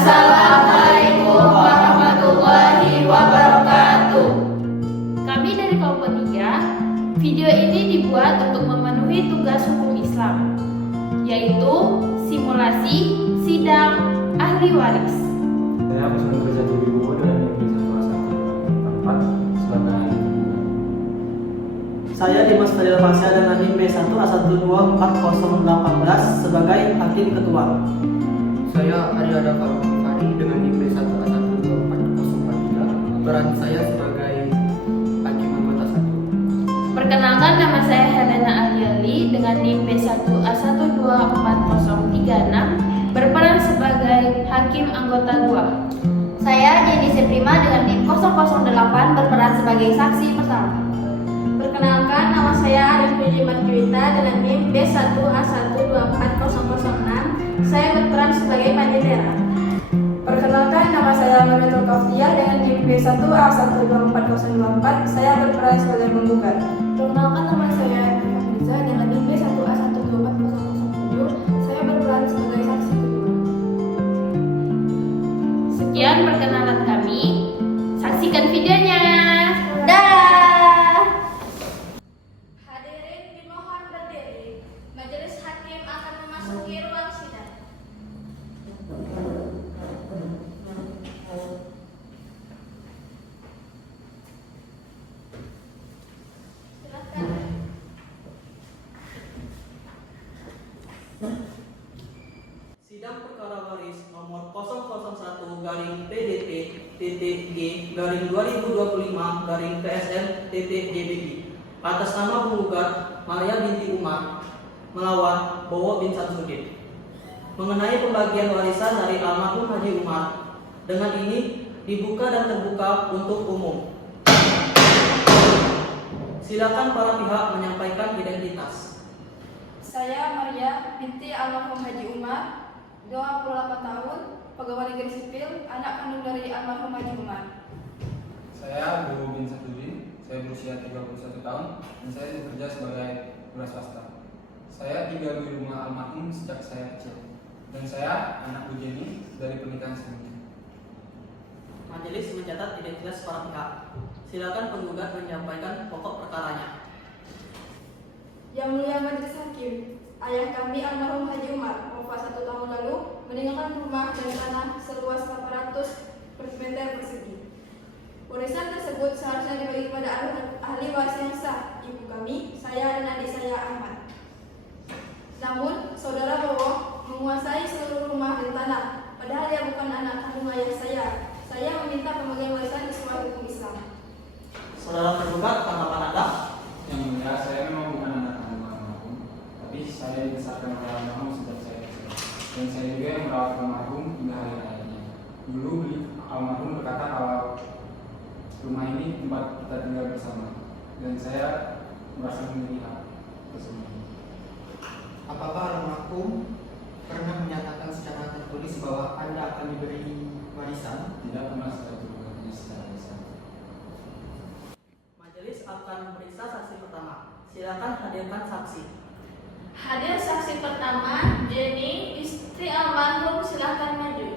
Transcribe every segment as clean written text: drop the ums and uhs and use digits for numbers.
Assalamualaikum warahmatullahi wabarakatuh. Kami dari kelompok 3, video ini dibuat untuk memenuhi tugas hukum Islam, yaitu simulasi sidang ahli waris. Saya Muslim Rizal Wibowo dengan NIM 1A124 sebagai Saya Dimas Fadil Fasya dengan NIM B1A1240818 sebagai Hakim Ketua. Saya Ariada Fari dengan NIM B1A12403. Peran saya sebagai Hakim Anggota 1. Perkenalkan, nama saya Helena Aliali dengan NIM B1A1240636, berperan sebagai Hakim Anggota 2. Saya Jenny Seprima dengan NIM 008 berperan sebagai saksi pertama. Perkenalkan, nama saya Arif Puji Marjuita dengan NIM B1A1240006. Saya berperan sebagai panitera. Perkenalkan, nama saya Mamitul Kaftiah dengan NIM B1A1240024. Saya berperan sebagai penggugat. Perkenalkan, nama saya Nisa dengan NIM B1A1240007. Saya berperan sebagai saksi kedua. Sekian perkenalan kami. Saksikan videonya. Dah. Hadirin dimohon berdiri. Majelis hakim akan memasuki ruang sidang. Silakan. Sidang perkara waris nomor 001-G-PDT-G-2025-PSM-JBI atas nama penggugat Maria binti Umar melawan Bowo bin Samsudin mengenai pembagian warisan dari almarhum Haji Umar. Dengan ini dibuka dan terbuka untuk umum. Silakan para pihak menyampaikan identitas. Saya Maria binti almarhum Haji Umar, 28 tahun, pegawai negeri sipil, anak kandung dari almarhum Haji Umar. Saya Bowo bin Samsudin, saya berusia 31 tahun dan saya bekerja sebagai wira swasta. Saya tinggal di rumah almarhum sejak saya kecil dan saya anak Bu Jenny dari pernikahan sebelumnya. Majelis mencatat identitas para pihak. Silakan penggugat menyampaikan pokok perkaranya. Yang mulia Majelis Hakim, ayah kami almarhum Haji Umar wafat 1 tahun lalu meninggalkan rumah dan tanah seluas 800 meter persegi. Warisan tersebut seharusnya dibagi kepada ahli waris yang sah, ibu kami, saya dan adik saya Ahmad. Namun, saudara Bowo menguasai seluruh rumah dan tanah, padahal dia bukan anak kandung ayah saya. Saya meminta pembagian warisan sesuai hukum Islam. Saudara tergugat, tanggapan Anda? Yang mulia, saya memang bukan anak kandung almarhum, tapi saya dibesarkan oleh almarhum sejak saya kecil dan saya juga yang merawat almarhum hingga hari rayanya. Dulu almarhum berkata kalau rumah ini tempat kita tinggal bersama dan saya merasa memiliki hak tersebut. Apakah almarhum pernah menyatakan secara tertulis bahwa Anda akan diberi warisan? Tidak pernah saya berbuatnya secara lisan. Majelis akan memeriksa saksi pertama. Silakan hadirkan saksi. Hadir saksi pertama, Jenny, istri almarhum, silahkan maju.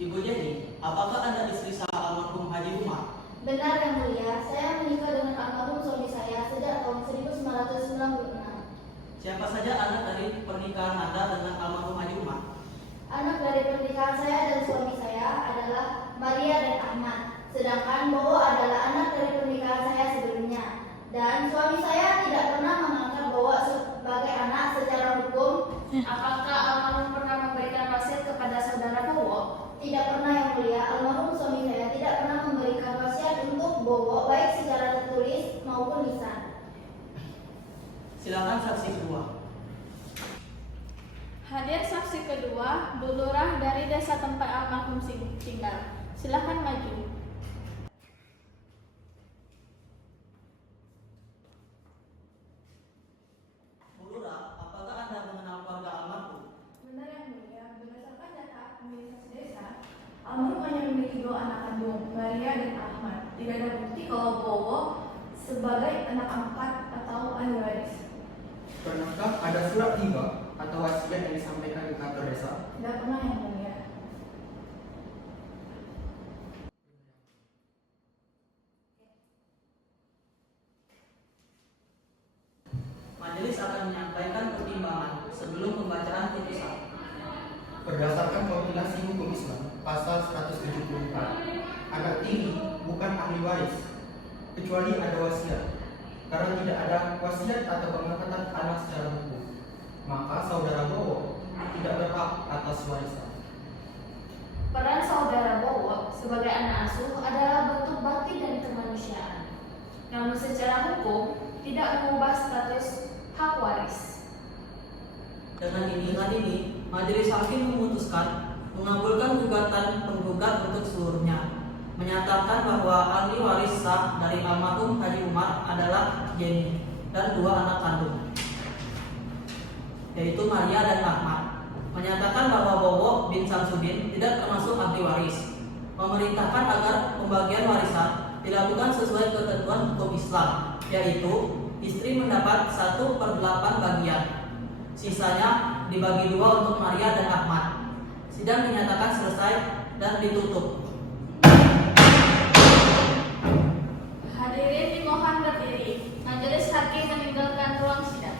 Ibu Jenny, apakah Anda istri sah almarhum Haji Umar? Benar yang mulia, saya menikah dengan almarhum suami saya sejak tahun 1996. Siapa saja anak dari pernikahan Anda dengan almarhum Haji Umar? Anak dari pernikahan saya dan suami saya adalah Maria dan Ahmad. Sedangkan Bowo adalah anak dari pernikahan saya sebelumnya. Dan suami saya tidak pernah menganggap Bowo sebagai anak secara hukum. Apakah almarhum pernah memberikan wasiat kepada saudara Bowo? Tidak pernah yang mulia, almarhum suami saya tidak pernah memberikan wasiat untuk Bowo baik secara tertulis maupun lisan. Silakan saksi kedua. Hadir saksi kedua, Bu Lurah dari desa tempat almarhum tinggal. Silahkan maju. Bu Lurah, apakah Anda mengenal keluarga almarhum? Benar yang mulia, berdasarkan data administrasi desa, almarhum hanya memiliki 2 anak kandung, Maria dan Ahmad. Tidak ada bukti kalau Bowo sebagai anak angkat atau majelis akan menyampaikan pertimbangan sebelum pembacaan putusan. Berdasarkan kompilasi hukum Islam pasal 174, anak tiri bukan ahli waris kecuali ada wasiat. Karena tidak ada wasiat atau pengangkatan anak secara hukum, maka saudara Bowo tidak berhak atas warisan. Peran saudara Bowo sebagai anak asuh adalah bentuk bakti dan kemanusiaan. Namun secara hukum tidak mengubah status hak waris. Dengan hal ini, majelis hakim memutuskan mengabulkan gugatan penggugat untuk seluruhnya, menyatakan bahwa ahli waris sah dari almarhum Haji Umar adalah Jenny dan 2 anak kandung, yaitu Maria dan Ahmad. Menyatakan bahwa Bowo bin Samsudin tidak termasuk ahli waris, memerintahkan agar pembagian warisan dilakukan sesuai ketentuan hukum Islam, yaitu istri mendapat 1/8 bagian, sisanya dibagi 2 untuk Maria dan Ahmad. Sidang dinyatakan selesai dan ditutup. Hadirin dimohon berdiri. Majelis hakim meninggalkan ruang sidang.